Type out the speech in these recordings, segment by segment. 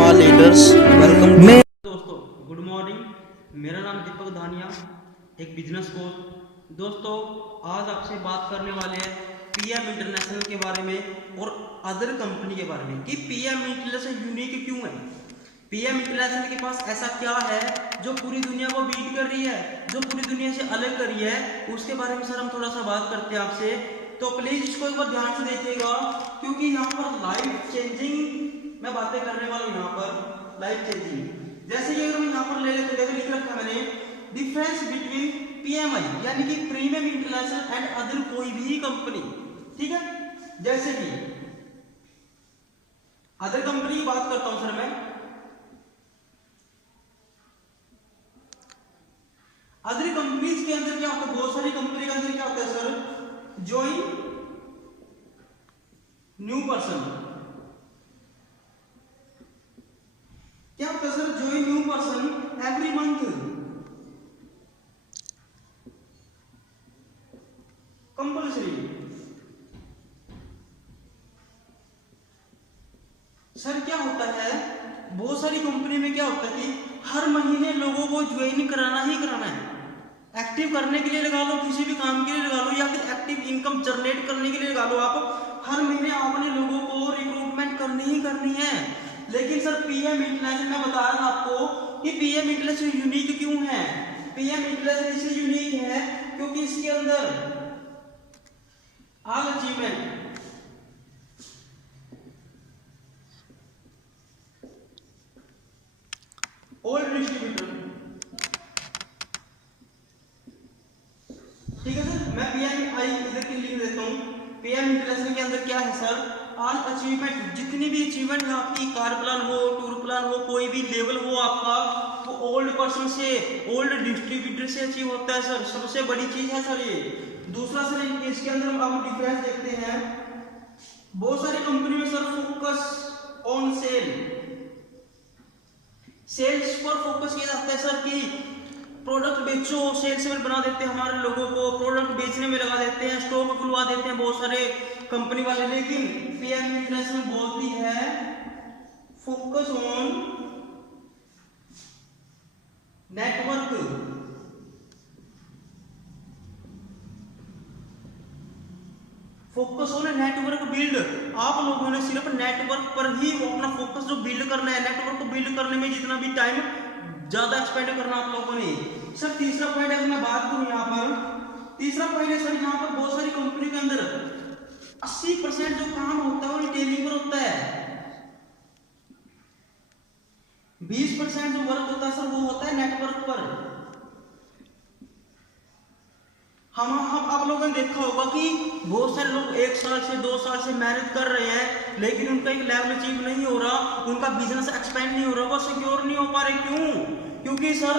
Dharma Leaders. Welcome to दोस्तों good morning. मेरा नाम दीपक धानिया, एक बिजनेस कोच। दोस्तों आज आपसे बात करने वाले हैं पीएम इंटरनेशनल के बारे में और अदर कंपनी के बारे में कि पीएम इंटरनेशनल यूनिक क्यों है। पीएम इंटरनेशनल के पास ऐसा क्या है जो पूरी दुनिया को बीट कर रही है, जो पूरी दुनिया से अलग कर रही है, उसके बारे में सर हम थोड़ा सा बात करते हैं आपसे। तो प्लीज इसको एक बार ध्यान से देखिएगा क्योंकि यहाँ पर लाइफ चेंजिंग मैं बातें करने वाला हूँ। यहाँ पर लाइफ चेंजिंग जैसे कि अगर मैं यहाँ पर ले लेते देखो लिख रखा है मैंने डिफरेंस बिटवीन पीएमआई यानी कि प्रीमियम इंटरनेशनल एंड अदर कोई भी कंपनी। ठीक है, जैसे कि अदर कंपनी की बात करता हूं सर मैं। अदर कंपनीज के अंदर क्या होता है, बहुत सारी कंपनी के अंदर क्या होता है सर, ज्वाइन न्यू पर्सन। क्या होता है sir, join new person every month compulsory. Sir क्या होता है, बहुत सारी कंपनी में क्या होता है कि हर महीने लोगों को ज्वाइन कराना ही कराना है। एक्टिव करने के लिए लगा लो, किसी भी काम के लिए लगा लो, या फिर एक्टिव इनकम जनरेट करने के लिए लगा लो, आप हर महीने आपने लोगों को रिक्रूटमेंट करनी ही करनी है। लेकिन सर पीएम इंटरनेशनल मैं बता रहा हूं आपको कि पीएम इंटरनेशनल यूनिक क्यों है। पीएम इंटरनेशनल इसलिए यूनिक है क्योंकि इसके अंदर ऑल अचीवमेंट ऑल डिस्ट्रीब्यूटर। ठीक है सर, मैं पीएमआई इधर के लिख देता हूं। पीएम इंटरनेशनल के अंदर क्या है सर, ऑल अचीवमेंट, जितनी भी अचीवमेंट है आपकी, कार प्लान हो, टूर प्लान हो, कोई भी लेवल हो आपका, वो ओल्ड पर्सन से, ओल्ड डिस्ट्रीब्यूटर से अचीव होता है सर। सबसे बड़ी चीज है सर ये। दूसरा सर इसके अंदर हम आप डिफरेंस देखते हैं, बहुत सारी कंपनी में sir focus on sale, sales पर फोकस किया जाता है सर कि प्रोडक्ट बेचो, सेल्समैन बना देते हैं हमारे लोगों को, प्रोडक्ट बेचने में लगा देते हैं, स्टॉक खुलवा देते हैं बहुत सारे कंपनी वाले। लेकिन पीएम इंटरनेशनल बोलती है focus on network, focus on network build. आप लोगों ने सिर्फ नेटवर्क पर ही अपना फोकस जो बिल्ड करना है, नेटवर्क को बिल्ड करने में जितना भी टाइम ज्यादा एक्सपेंड करना आप लोगों ने। सर तीसरा पॉइंट अगर मैं बात करूं यहाँ पर, तीसरा पॉइंट है सर यहाँ पर बहुत सारी कंपनी के अंदर 80% जो काम होता है वो रिटेलिंग पर होता है, 20% जो वर्क होता है सर वो होता है नेटवर्क पर। हम आप लोगों ने देखा होगा कि बहुत सारे लोग 1 साल से 2 साल से मेहनत कर रहे हैं लेकिन उनका एक लेवल अचीव नहीं हो रहा, उनका बिजनेस एक्सपेंड नहीं हो रहा, वो सिक्योर नहीं हो पा रहे। क्यों? क्योंकि सर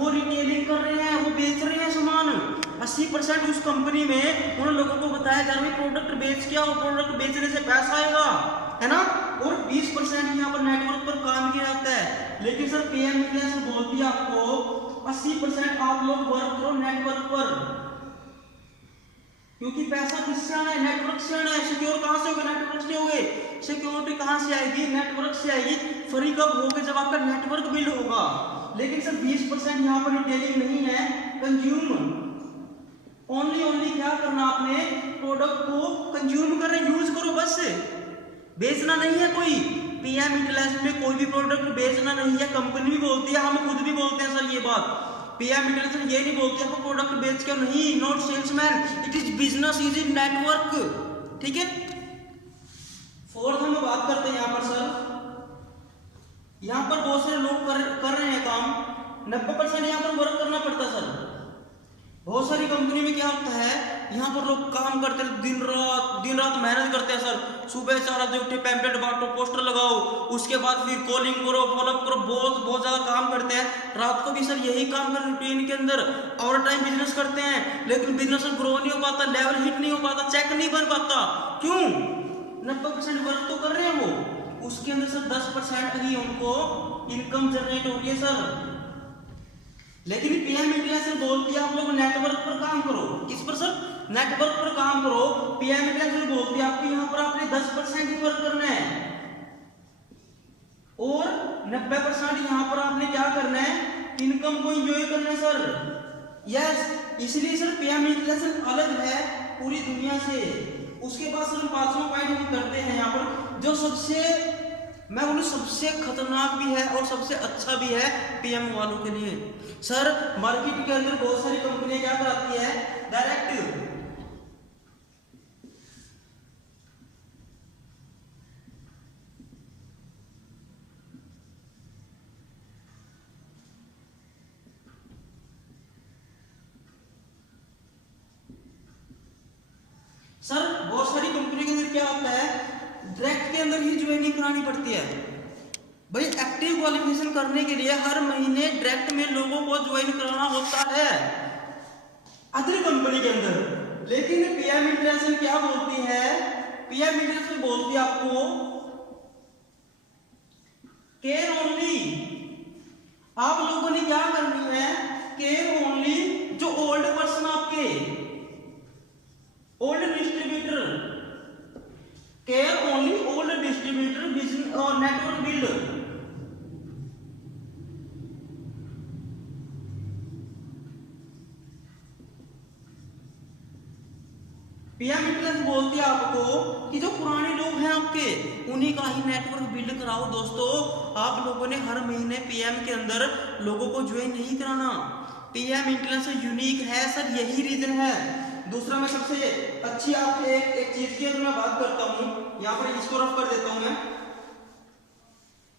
वो रिटेलिंग कर रहे हैं, वो बेच रहे हैं सामान। 80% उस कंपनी में उन लोगों को बताया जा रहा है प्रोडक्ट बेच के आओ, प्रोडक्ट बेचने से पैसा आएगा, है ना। और 20% यहाँ पर नेटवर्क पर काम किया जाता है। लेकिन सर पीएम इंटरनेशनल बोलती है आपको 80% आप लोग वर्क करो नेटवर्क पर, क्योंकि पैसा किससे आना है, नेटवर्क से आना है। सिक्योर कहां से होगा, नेटवर्क से होगे। सिक्योरिटी कहां से आएगी, नेटवर्क से आएगी। फ्री कब होगा, जब आपका नेटवर्क बिल्ड होगा। लेकिन सर 20% यहाँ पर रिटेलिंग नहीं है, कंज्यूम ओनली क्या करना, आपने प्रोडक्ट को कंज्यूम करना, यूज करो, बस बेचना नहीं है कोई। पीएम इंटरनेशनल में कोई भी प्रोडक्ट बेचना नहीं है। कंपनी भी बोलती है, हम खुद भी बोलते हैं सर ये बात। पीएम इंटरनेशनल ये नहीं बोलती आपको प्रोडक्ट बेच के, नहीं, not salesman, it is business, is in network. ठीक है, फोर्थ हम बात करते हैं यहाँ पर सर, यहाँ पर बहुत सारे लोग कर रहे हैं काम, 90% यहाँ पर वर्क करना पड़ता है सर। बहुत सारी कंपनी में क्या होता है, यहाँ पर लोग काम करते हैं, दिन रात मेहनत करते हैं सर। सुबह 4 बजे उठे, पैम्पलेट बांटो, पोस्टर लगाओ, उसके बाद फिर कॉलिंग करो, फॉलोअप करो, बहुत ज्यादा काम करते हैं। रात को भी सर यही काम कर रूटीन के अंदर और टाइम बिजनेस करते हैं, लेकिन बिजनेस ग्रो नहीं हो पाता, लेवल हिट नहीं हो पाता, चेक नहीं बन पाता। क्यों? 90% वर्क तो कर रहे हैं वो, उसके अंदर सर 10% ही उनको इनकम जनरेट हो रही है सर। लेकिन पीएम इंटरनेशनल बोलती है आप लोग नेटवर्क पर काम करो। किस पर सर? नेटवर्क पर काम करो। पीएम इंटरनेशनल बोलती है आपको यहाँ पर आपने 10% ही वर्क करना है और 90% यहाँ पर आपने क्या करना है, इनकम को एंजॉय करना है सर। यस, इसलिए सर पीएम इंफ्लेशन अलग है पूरी दुनिया से। उसके बाद सर पांचवा पॉइंट हम करते हैं यहाँ पर, जो सबसे मैं बोलूँ सबसे खतरनाक भी है और सबसे अच्छा भी है पीएम वालों के लिए। सर मार्केट के अंदर बहुत सारी कंपनियां क्या कराती है, डायरेक्ट सर बहुत सारी कंपनी के अंदर क्या होता है, डायरेक्ट के अंदर ही ज्वाइनिंग करानी पड़ती है। भाई एक्टिव क्वालिफिकेशन करने के लिए हर महीने डायरेक्ट में लोगों को ज्वाइन कराना होता है अदर कंपनी के अंदर। लेकिन पीएम इंटरनेशनल क्या बोलती है, पीएम इंटरनेशनल बोलती है आपको केयर ओनली, आप लोगों ने क्या करनी है, केयर ओनली जो ओल्ड पर्सन आपके old distributor, care only old distributor business और नेटवर्क बिल्डर। पीएम इंटरनेशनल बोलती है आपको कि जो पुराने लोग हैं आपके उन्हीं का ही नेटवर्क बिल्ड कराओ। दोस्तों आप लोगों ने हर महीने पीएम के अंदर लोगों को ज्वाइन नहीं कराना। पीएम इंटरनेशनल यूनिक है सर, यही रीजन है। दूसरा मैं सबसे अच्छी आपको एक चीज की अगर मैं बात करता हूँ, यहाँ पर इसको रफ कर देता हूँ मैं,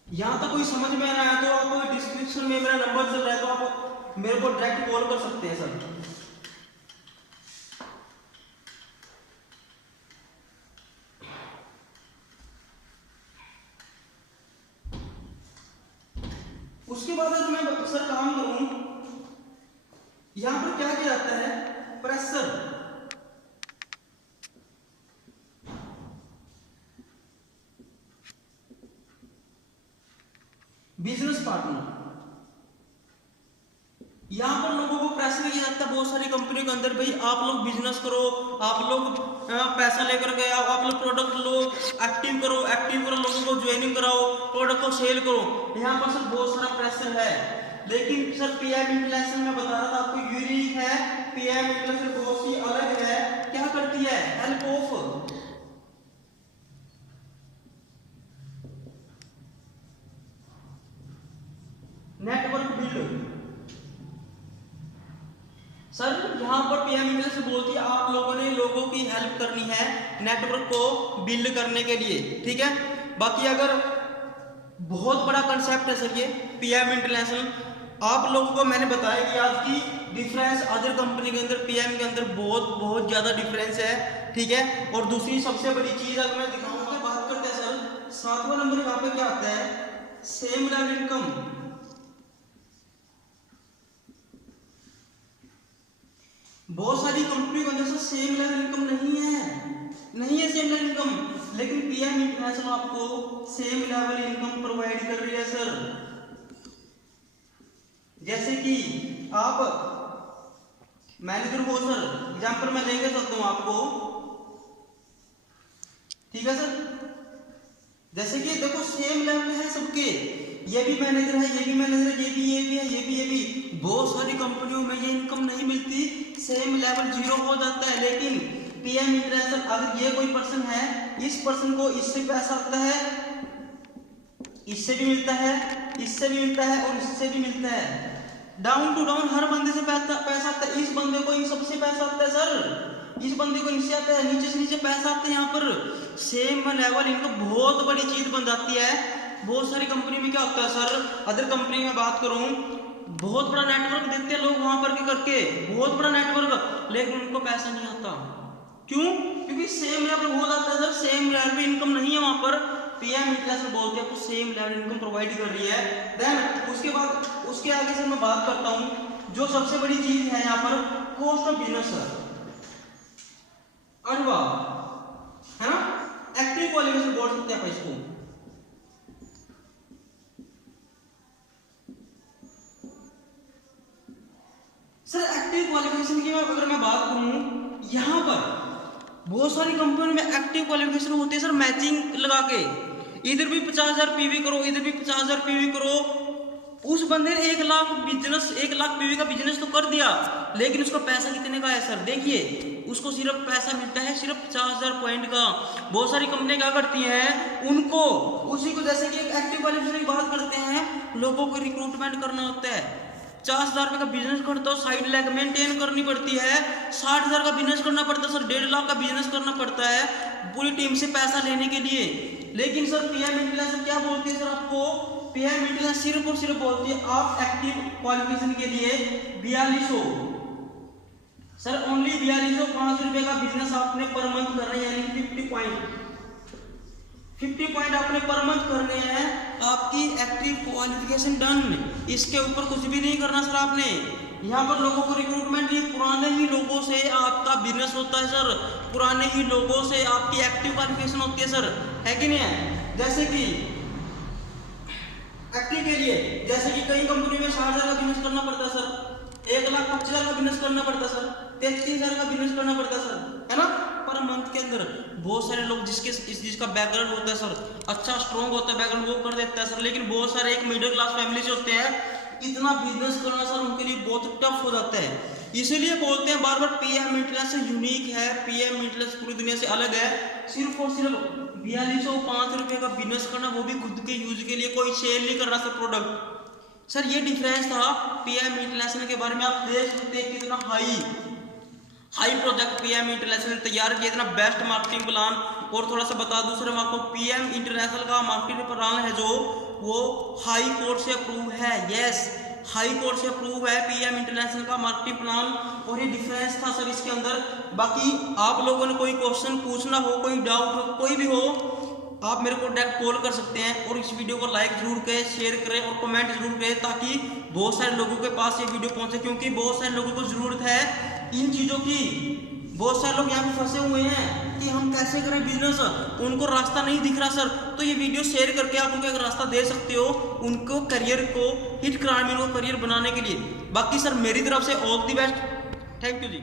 यहाँ तक कोई समझ में ना आया तो आपको डिस्क्रिप्शन में मेरा नंबर चल रहा है, तो आप मेरे को डायरेक्ट कॉल कर सकते हैं सर। उसके बाद अगर मैं सर काम करूं, यहां पर क्या किया जाता है, प्रेशर, बिजनेस पार्टनर, यहां पर लोगों को प्रेशर किया जाता है बहुत सारी कंपनियों के अंदर, भाई आप लोग बिजनेस करो, आप लोग पैसा लेकर गए, आप लोग प्रोडक्ट लो, एक्टिव करो लोगों को ज्वाइनिंग कराओ, प्रोडक्ट को सेल करो। यहाँ पर सर बहुत सारा प्रेशर है। लेकिन सर पीएम इंटरनेशनल में बता रहा था आपको यूनिक है, पीएम इंटरनेशनल बहुत ही अलग है। क्या करती है, help of network build. Sir यहाँ पर पीएम इंटरनेशनल बोलती है आप लोगों ने लोगों की हेल्प करनी है नेटवर्क को बिल्ड करने के लिए, ठीक है। बाकी अगर बहुत बड़ा कंसेप्ट है सर ये पीएम इंटरनेशनल, आप लोगों को मैंने बताया कि आज की डिफरेंस अदर कंपनी के अंदर पीएम के अंदर बहुत ज़्यादा डिफरेंस है, ठीक है। और दूसरी सबसे बड़ी चीज़ अगर मैं दिखाऊंगा, बात करते हैं सर 7वां नंबर यहाँ पे क्या आता है, सेम लेवल इनकम। बहुत सारी कंपनियों के अंदर सर सेम लेवल इनकम नहीं है सेम लेवल इनकम, लेकिन पीएम इंटरनेशनल आपको सेम लेवल इनकम प्रोवाइड कर रही है सर। जैसे कि आप मैनेजर हो सर, एग्जांपल मैं लेके सकता हूं आपको, ठीक है सर। जैसे कि देखो सेम लेवल है सबके, ये भी मैनेजर है, ये भी मैनेजर है, ये भी बहुत सारी कंपनियों में ये इनकम नहीं मिलती, सेम लेवल 0 हो जाता है। लेकिन पीएम इंटरनेशनल अगर ये कोई पर्सन है, इस पर्सन को इससे पैसा आता है, इससे भी मिलता है, इससे भी मिलता है और इससे भी मिलता है, डाउन टू डाउन हर बंदे से पैसा आता है। इस बंदे को इन सबसे पैसा आता है सर, इस बंदे को नीचे आता है, नीचे से नीचे पैसा आता है। यहाँ पर सेम लेवल इनकम बहुत बड़ी चीज बन जाती है। बहुत सारी कंपनी में क्या होता है सर, अदर कंपनी में बात करूं, बहुत बड़ा नेटवर्क देखते हैं लोग वहां पर करके, बहुत बड़ा नेटवर्क, लेकिन उनको पैसा नहीं आता। क्यों? क्योंकि सेम लेवल हो जाता है सर, सेम लेवल पे इनकम नहीं है वहां पर। पीएम इंटरनेशनल बोलते हैं आपको सेम लेवल इनकम प्रोवाइड कर रही है। देन उसके बाद उसके आगे से मैं बात करता हूं, जो सबसे बड़ी चीज है यहाँ पर कॉस्ट ऑफ बिजनेस अरवा है ना, एक्टिव क्वालिफिकेशन बोल सकते हैं इसको। सर एक्टिव क्वालिफिकेशन की अगर मैं बात करूं, यहां पर बहुत सारी कंपनी में एक्टिव क्वालिफिकेशन होती है सर, मैचिंग लगा के इधर भी 50,000 पीवी करो, इधर भी 50,000 पीवी करो। उस बंदे ने 1 लाख पीवी का बिजनेस तो कर दिया, लेकिन उसका पैसा कितने का है सर? देखिए, उसको सिर्फ पैसा मिलता है सिर्फ 50,000 पॉइंट का। बहुत सारी कंपनियां क्या करती हैं, उनको उसी को जैसे कि एक एक्टिव क्वालिफिकेशन की बात करते हैं, लोगों को रिक्रूटमेंट करना होता है। 50,000 रुपये का बिजनेस करता हो, साइड लैग मेंटेन करनी पड़ती है, 60,000 का बिजनेस करना पड़ता है सर, 1.5 लाख का बिजनेस करना पड़ता है पूरी टीम से पैसा लेने के लिए। लेकिन सर पीएम इंटेलिजेंस क्या बोलती है सर आपको? पीएम इंटेलिजेंस सिर्फ और सिर्फ बोलती है आप एक्टिव क्वालिफिकेशन के लिए 4200 सर, ओनली 4205 रुपये का बिजनेस आपने पर मंथ करना है, यानी कि 50 पॉइंट आपने पर मंथ करने हैं, आपकी एक्टिव क्वालिफिकेशन डन। इसके ऊपर कुछ भी नहीं करना सर आपने। यहाँ पर लोगों को रिक्रूटमेंट, ये पुराने ही लोगों से आपका बिजनेस होता है सर, पुराने ही लोगों से आपकी एक्टिव क्वालिफिकेशन होती है सर, है कि नहीं है? जैसे कि एक्टिव के लिए जैसे कि कई कंपनी में 60,000 का बिजनेस करना पड़ता है सर, 1,25,000 का बिजनेस करना पड़ता है सर, 33,000 का बिजनेस करना पड़ता है सर, है ना, पर मंथ के अंदर। बहुत सारे लोग जिसके इस चीज का बैकग्राउंड होता है सर, अच्छा स्ट्रॉन्ग होता है बैकग्राउंड, वो कर देता है सर। लेकिन बहुत सारे एक मिडिल क्लास फैमिली से होते हैं, इतना बिजनेस करना सर उनके लिए बहुत टफ हो जाता है। इसीलिए बोलते हैं बार बार पीएम इंटेलिजेंस यूनिक है, पीएम इंटेलिजेंस पूरी दुनिया से अलग है। सिर्फ और सिर्फ 4205 रुपये का बिजनेस करना, वो भी खुद के यूज के लिए, कोई सेल नहीं कर रहा सर प्रोडक्ट। सर ये डिफरेंस था पीएम इंटेलिजेंस के बारे में। आप देख सकते हैं कितना हाई प्रोजेक्ट पीएम इंटरनेशनल ने तैयार किया, इतना बेस्ट मार्केटिंग प्लान। और थोड़ा सा बता दूं सर मैं आपको, पीएम इंटरनेशनल का मार्केटिंग प्लान है जो, वो हाई कोर्ट से अप्रूव है। यस, हाई कोर्ट से अप्रूव है पीएम इंटरनेशनल का मार्केटिंग प्लान। और ये डिफरेंस था सर इसके अंदर। बाकी आप लोगों ने कोई क्वेश्चन पूछना हो, कोई डाउट हो, कोई भी हो, आप मेरे को डायरेक्ट कॉल कर सकते हैं। और इस वीडियो को लाइक जरूर करें, शेयर करें और कमेंट जरूर करें, ताकि बहुत सारे लोगों के पास ये वीडियो पहुंचे, क्योंकि बहुत सारे लोगों को जरूरत है इन चीज़ों की। बहुत सारे लोग यहाँ पे फंसे हुए हैं कि हम कैसे करें बिजनेस, उनको रास्ता नहीं दिख रहा सर। तो ये वीडियो शेयर करके आप उनको एक रास्ता दे सकते हो, उनको करियर को हिट कराने में, उनको करियर बनाने के लिए। बाकी सर मेरी तरफ से all the best, thank you ji.